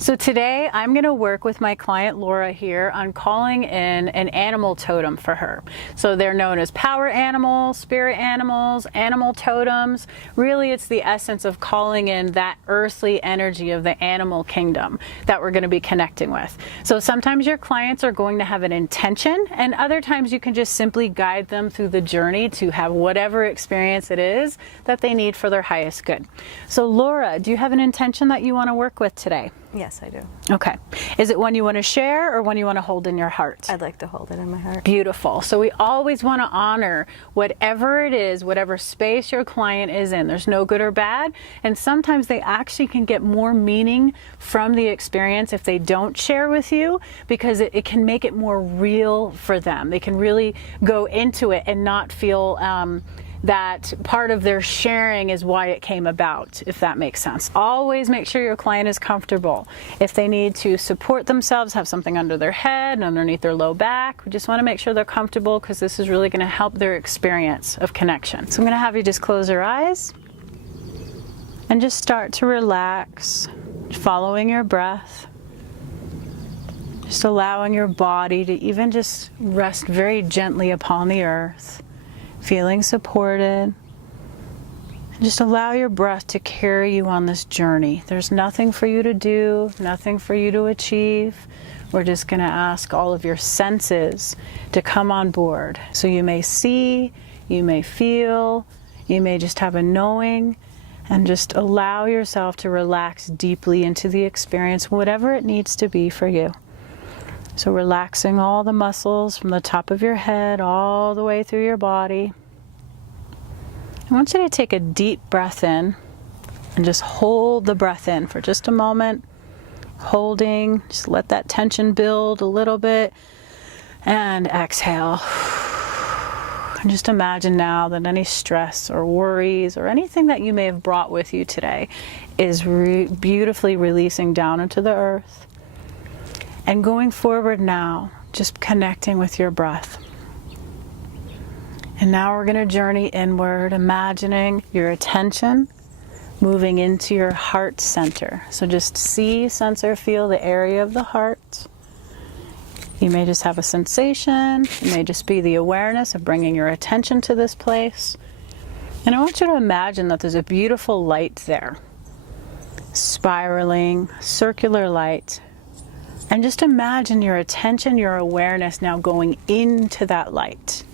So today I'm going to work with my client Laura here on calling in an animal totem for her. So they're known as power animals, spirit animals, animal totems. Really it's the essence of calling in that earthly energy of the animal kingdom that we're going to be connecting with. So sometimes your clients are going to have an intention, and other times you can just simply guide them through the journey to have whatever experience it is that they need for their highest good. So Laura, do you have an intention that you want to work with today? Yes, I do. Okay. Is it one you want to share or one you want to hold in your heart? I'd like to hold it in my heart. Beautiful. So we always want to honor whatever it is, whatever space your client is in. There's no good or bad. And sometimes they actually can get more meaning from the experience if they don't share with you, because it can make it more real for them. They can really go into it and not feel that part of their sharing is why it came about, if that makes sense. Always make sure your client is comfortable. If they need to support themselves, have something under their head and underneath their low back, we just want to make sure they're comfortable, because this is really going to help their experience of connection. So I'm going to have you just close your eyes and just start to relax, following your breath. Just allowing your body to even just rest very gently upon the earth. Feeling supported. And just allow your breath to carry you on this journey. There's nothing for you to do, nothing for you to achieve. We're just going to ask all of your senses to come on board. So you may see, you may feel, you may just have a knowing, and just allow yourself to relax deeply into the experience, whatever it needs to be for you. So relaxing all the muscles from the top of your head all the way through your body. I want you to take a deep breath in and just hold the breath in for just a moment. Holding, just let that tension build a little bit, and exhale. And just imagine now that any stress or worries or anything that you may have brought with you today is beautifully releasing down into the earth. And going forward now, just connecting with your breath. And now we're going to journey inward, imagining your attention moving into your heart center. So just see, sense, or feel the area of the heart. You may just have a sensation. It may just be the awareness of bringing your attention to this place. And I want you to imagine that there's a beautiful light there. Spiraling, circular light. And just imagine your attention, your awareness now going into that light.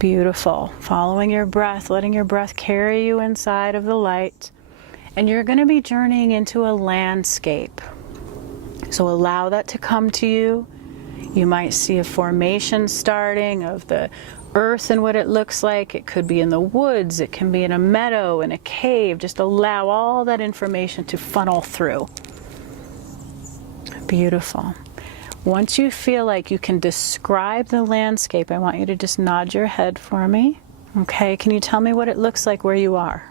Beautiful. Following your breath, letting your breath carry you inside of the light. And you're going to be journeying into a landscape. So allow that to come to you. You might see a formation starting of the earth and what it looks like. It could be in the woods. It can be in a meadow, in a cave. Just allow all that information to funnel through. Beautiful. Once you feel like you can describe the landscape, I want you to just nod your head for me. Okay, can you tell me what it looks like where you are?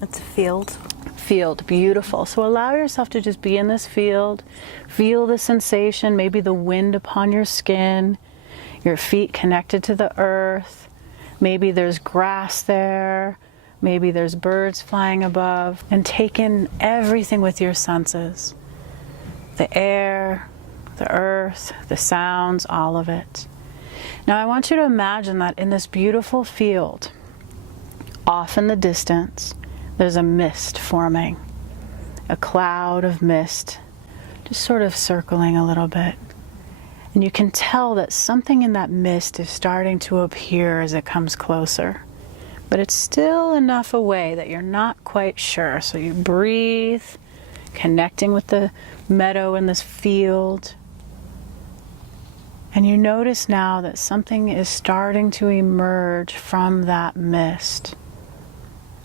It's a field. Field, beautiful. So allow yourself to just be in this field. Feel the sensation, maybe the wind upon your skin, your feet connected to the earth. Maybe there's grass there. Maybe there's birds flying above. And take in everything with your senses. The air, the earth, the sounds, all of it. Now I want you to imagine that in this beautiful field, off in the distance, there's a mist forming. A cloud of mist, just sort of circling a little bit. And you can tell that something in that mist is starting to appear as it comes closer. But it's still enough away that you're not quite sure. So you breathe, connecting with the meadow in this field. And you notice now that something is starting to emerge from that mist.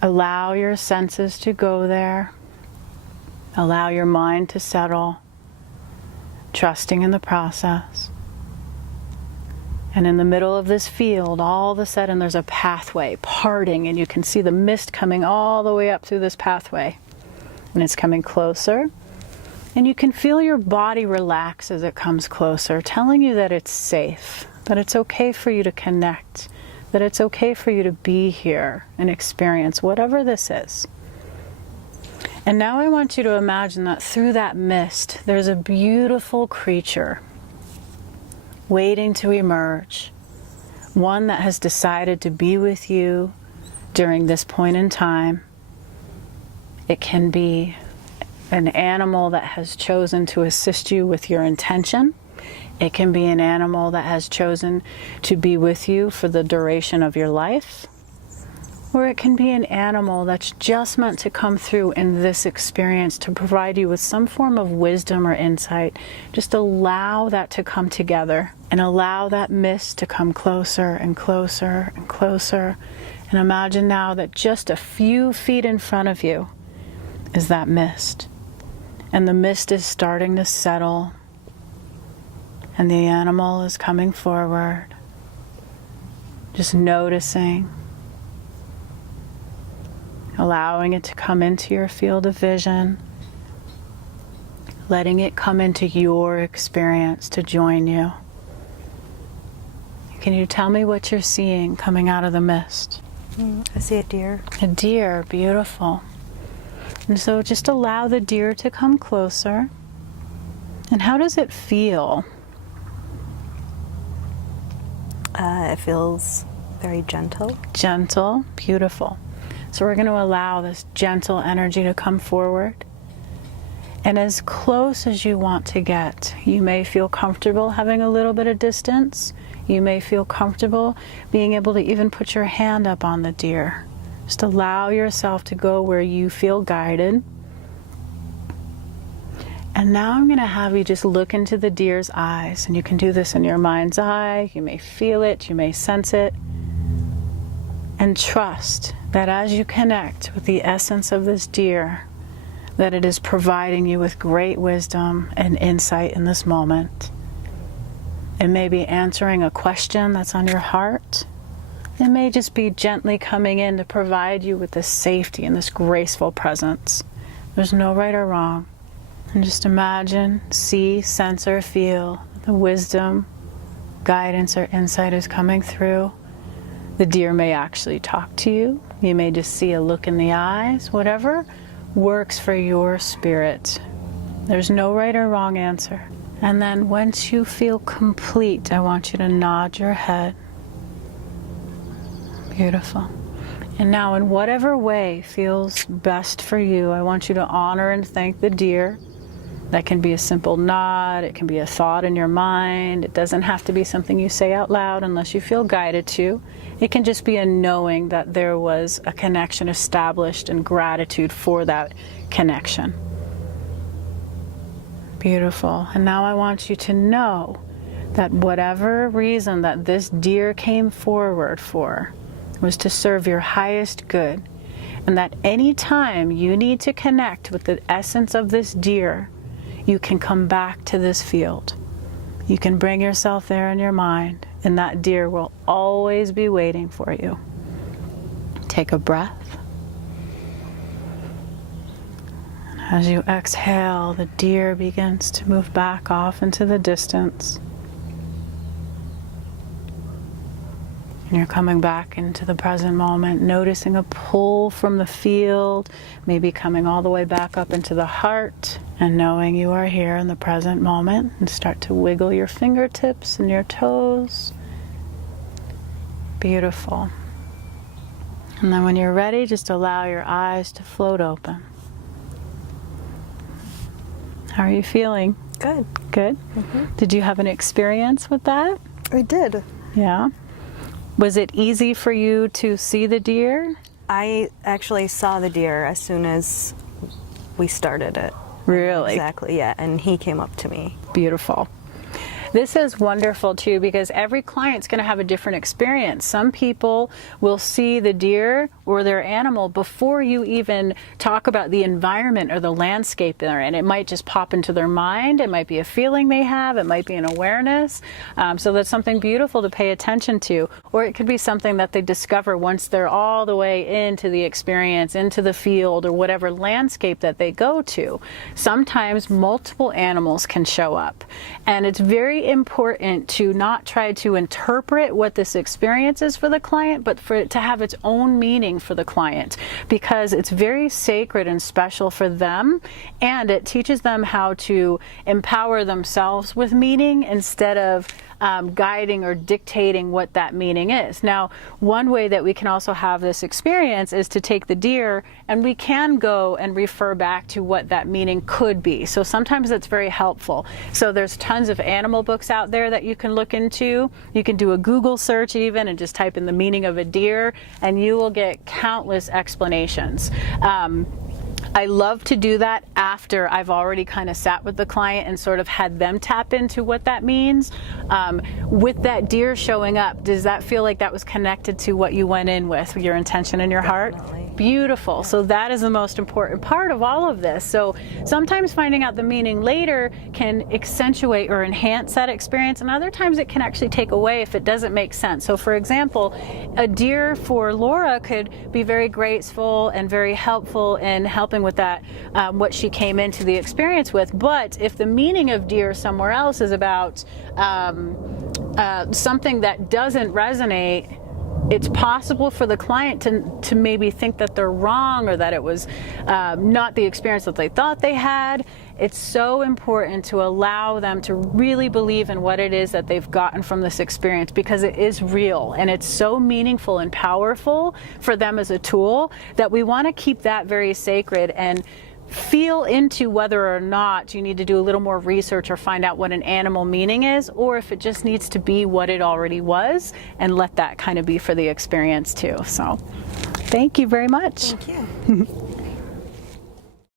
Allow your senses to go there. Allow your mind to settle, trusting in the process. And in the middle of this field, all of a sudden there's a pathway parting, and you can see the mist coming all the way up through this pathway. And it's coming closer. And you can feel your body relax as it comes closer, telling you that it's safe, that it's okay for you to connect, that it's okay for you to be here and experience whatever this is. And now I want you to imagine that through that mist, there's a beautiful creature waiting to emerge. One that has decided to be with you during this point in time. It can be an animal that has chosen to assist you with your intention. It can be an animal that has chosen to be with you for the duration of your life. Or it can be an animal that's just meant to come through in this experience to provide you with some form of wisdom or insight. Just allow that to come together and allow that mist to come closer and closer and closer. And imagine now that just a few feet in front of you is that mist. And the mist is starting to settle. And the animal is coming forward. Just noticing. Allowing it to come into your field of vision, letting it come into your experience to join you. Can you tell me what you're seeing coming out of the mist? I see a deer. A deer, beautiful. And so just allow the deer to come closer. And how does it feel? It feels very gentle. Gentle, beautiful. So we're going to allow this gentle energy to come forward. And as close as you want to get, you may feel comfortable having a little bit of distance. You may feel comfortable being able to even put your hand up on the deer. Just allow yourself to go where you feel guided. And now I'm going to have you just look into the deer's eyes. And you can do this in your mind's eye. You may feel it. You may sense it. And trust that as you connect with the essence of this deer, that it is providing you with great wisdom and insight in this moment. It may be answering a question that's on your heart. It may just be gently coming in to provide you with this safety and this graceful presence. There's no right or wrong. And just imagine, see, sense, or feel the wisdom, guidance, or insight is coming through. The deer may actually talk to you. You may just see a look in the eyes. Whatever works for your spirit. There's no right or wrong answer. And then once you feel complete, I want you to nod your head. Beautiful. And now in whatever way feels best for you, I want you to honor and thank the deer. That can be a simple nod. It can be a thought in your mind. It doesn't have to be something you say out loud unless you feel guided to. It can just be a knowing that there was a connection established and gratitude for that connection. Beautiful. And now I want you to know that whatever reason that this deer came forward for was to serve your highest good. And that any time you need to connect with the essence of this deer, you can come back to this field. You can bring yourself there in your mind, and that deer will always be waiting for you. Take a breath. And as you exhale, the deer begins to move back off into the distance. And you're coming back into the present moment, noticing a pull from the field, maybe coming all the way back up into the heart, and knowing you are here in the present moment. And start to wiggle your fingertips and your toes. Beautiful. And then when you're ready, just allow your eyes to float open. How are you feeling? Good. Good? Mm-hmm. Did you have an experience with that? I did. Yeah. Was it easy for you to see the deer? I actually saw the deer as soon as we started it. Really? Exactly, yeah. And he came up to me. Beautiful. This is wonderful too, because every client's going to have a different experience. Some people will see the deer or their animal before you even talk about the environment or the landscape they're in. It might just pop into their mind. It might be a feeling they have. It might be an awareness. So that's something beautiful to pay attention to. Or it could be something that they discover once they're all the way into the experience, into the field, or whatever landscape that they go to. Sometimes multiple animals can show up. And it's very very important to not try to interpret what this experience is for the client, but for it to have its own meaning for the client, because it's very sacred and special for them, and it teaches them how to empower themselves with meaning instead of guiding or dictating what that meaning is. Now, one way that we can also have this experience is to take the deer, and we can go and refer back to what that meaning could be. So sometimes it's very helpful. So there's tons of animal books out there that you can look into. You can do a Google search even and just type in the meaning of a deer, and you will get countless explanations. I love to do that after I've already kind of sat with the client and sort of had them tap into what that means. With that deer showing up, does that feel like that was connected to what you went in with, your intention in your heart? Beautiful. So that is the most important part of all of this. So sometimes finding out the meaning later can accentuate or enhance that experience, and other times it can actually take away if it doesn't make sense. So for example, a deer for Laura could be very graceful and very helpful in helping with that, what she came into the experience with. But if the meaning of deer somewhere else is about something that doesn't resonate, it's possible for the client to maybe think that they're wrong, or that it was not the experience that they thought they had. It's so important to allow them to really believe in what it is that they've gotten from this experience, because it is real and it's so meaningful and powerful for them as a tool, that we want to keep that very sacred and feel into whether or not you need to do a little more research or find out what an animal meaning is, or if it just needs to be what it already was, and let that kind of be for the experience too. So thank you very much. Thank you.